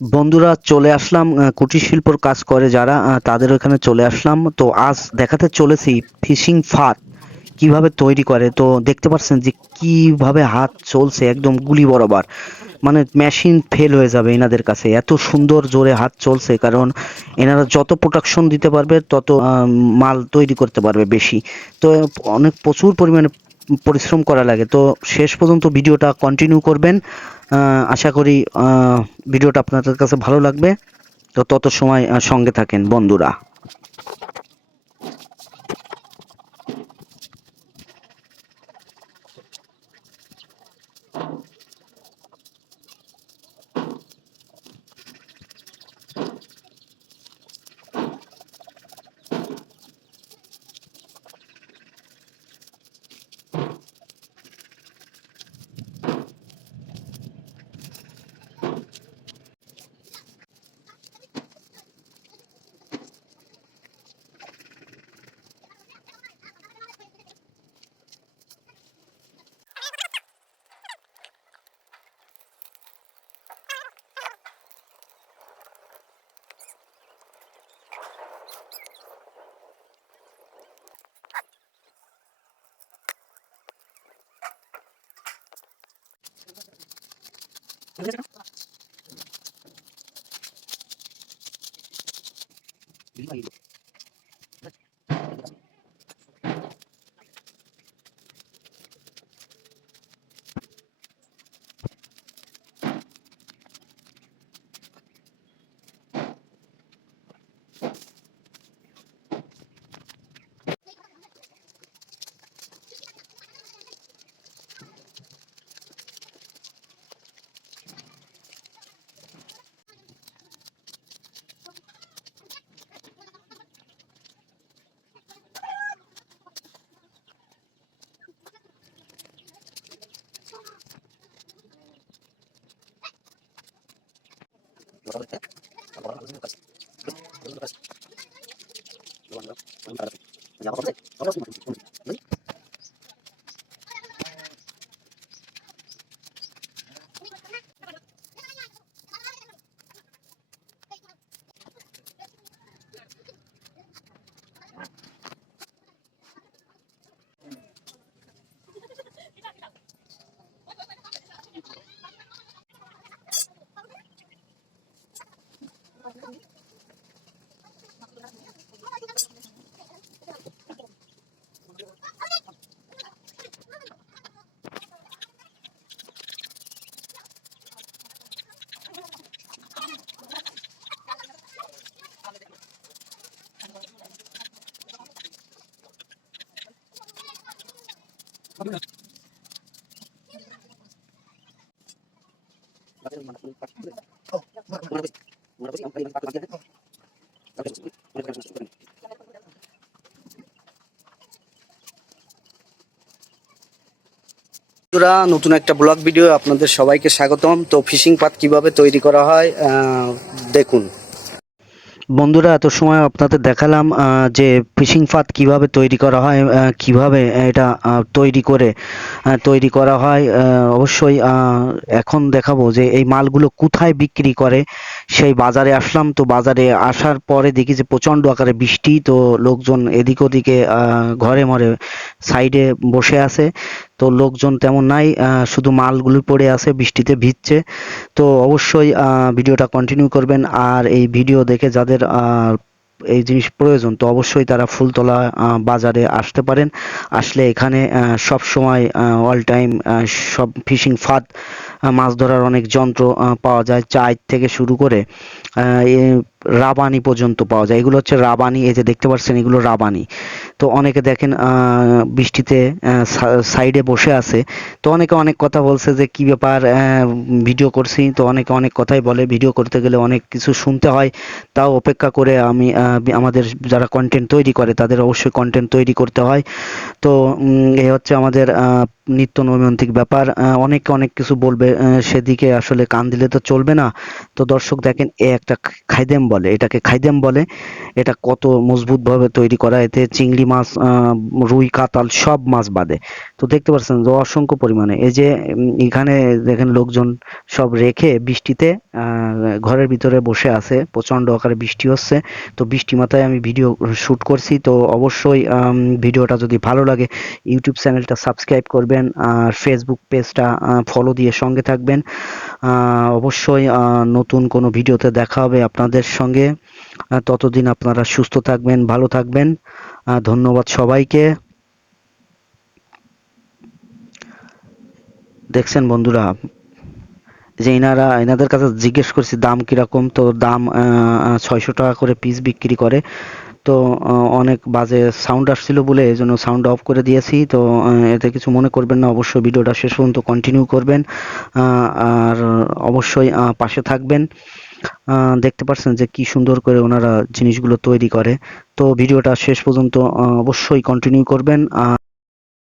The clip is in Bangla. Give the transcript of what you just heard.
বন্ধুরা চলে আসলাম কুটির শিল্পর কাজ করে যারা তাদের ওখানে চলে আসলাম। তো আজ দেখাতে চলেছি ফিশিং ফাঁদ কিভাবে তৈরি করে। তো দেখতে পাচ্ছেন যে কিভাবে হাত চলছে একদম গুলি বরাবর, মানে মেশিন ফেল হয়ে যাবে এনাদের কাছে, এত সুন্দর জোরে হাত চলছে। কারণ এনারা যত প্রোডাকশন দিতে পারবে তত মাল তৈরি করতে পারবে বেশি। তো অনেক প্রচুর পরিমাণে পরিশ্রম করা লাগে। তো শেষ পর্যন্ত ভিডিওটা কন্টিনিউ করবেন। আশা করি ভিডিওটা আপনাদের কাছে ভালো লাগবে। তো তত সময় সঙ্গে থাকেন বন্ধুরা। বন্ধুরা, নতুন একটা ব্লগ ভিডিও আপনাদের সবাইকে স্বাগতম। তো ফিশিং পাত কিভাবে তৈরি করা হয় দেখুন। বন্ধুরা, এত সময় আপনাদের দেখালাম যে ফিশিং ফাঁদ কিভাবে তৈরি করা হয়, কিভাবে এটা তৈরি করা হয়। অবশ্যই এখন দেখাবো যে এই মালগুলো কোথায় বিক্রি করে। সেই বাজারে আসলাম। তো বাজারে আসার পরে দেখি যে প্রচণ্ড আকারে বৃষ্টি। তো লোকজন এদিক ওদিকে ঘরে মরে সাইডে বসে আছে। তো লোকজন তেমন নাই, শুধু মালগুলো পড়ে আছে, বৃষ্টিতে ভিজছে। তো অবশ্যই ভিডিওটা কন্টিনিউ করবেন। আর এই ভিডিও দেখে যাদের এই জিনিস প্রয়োজন, তো অবশ্যই তারা ফুলতলা বাজারে আসতে পারেন। আসলে এখানে সব সময় অল টাইম সব ফিশিং ফাঁদ, মাছ ধরার অনেক যন্ত্র পাওয়া যায়। চাইর থেকে শুরু করে এ রাবানি পর্যন্ত পাওয়া যায়। এগুলো হচ্ছে রাবানি, এই যে দেখতে পাচ্ছেন এগুলো রাবানি। তো অনেকে দেখেন বৃষ্টিতে সাইডে বসে আছে। তো অনেকে অনেক কথা বলছে যে কি ব্যাপার, ভিডিও করছি। তো অনেকে অনেক কথাই বলে, ভিডিও করতে গেলে অনেক কিছু শুনতে হয়। তাও অপেক্ষা করে আমি আমাদের যারা কন্টেন্ট তৈরি করে তাদের অবশ্যই কন্টেন্ট তৈরি করতে হয়। তো এই হচ্ছে আমাদের নিত্য নৈমিত্তিক ব্যাপার। অনেকে অনেক কিছু বলবে, সেদিকে আসলে কান দিলে তো চলবে না। তো দর্শক দেখেন, এ একটা খাইদেম বলে, এটাকে খাইদাম বলে। এটা কত মজবুতভাবে তৈরি করা, এতে চিংড়ি মাছ, রুই, কাতাল সব মাছ বাদে। তো দেখতে পাচ্ছেন যে অসংখ্য পরিমাণে, এই যে এখানে দেখেন লোকজন সব রেখে বৃষ্টিতে ঘরের ভিতরে বসে আছে, প্রচণ্ড আকারে বৃষ্টি হচ্ছে। তো বৃষ্টি মাথায় আমি ভিডিও শ্যুট করছি। তো অবশ্যই ভিডিওটা যদি ভালো লাগে ইউটিউব চ্যানেলটা সাবস্ক্রাইব করবেন, আর ফেসবুক পেজটা ফলো দিয়ে সঙ্গে থাকবেন। অবশ্যই নতুন কোনো ভিডিওতে দেখা হবে আপনাদের সঙ্গে। ততদিন আপনারা সুস্থ থাকবেন, ভালো থাকবেন। ধন্যবাদ সবাইকে। দেখছেন বন্ধুরা, যে এনাদের কাছে জিজ্ঞেস করছি দাম কিরকম, তো দাম 600 টাকা করে পিস বিক্রি করে। তো অনেক বাজে সাউন্ড আসছিল বলে এই জন্য সাউন্ড অফ করে দিয়েছি। তো এতে কিছু মনে করবেন না, অবশ্যই ভিডিওটা শেষ পর্যন্ত কন্টিনিউ করবেন, আর অবশ্যই পাশে থাকবেন। দেখতে পাচ্ছেন যে কি সুন্দর করে ওনারা জিনিসগুলো তৈরি করে। তো ভিডিওটা শেষ পর্যন্ত অবশ্যই কন্টিনিউ করবেন।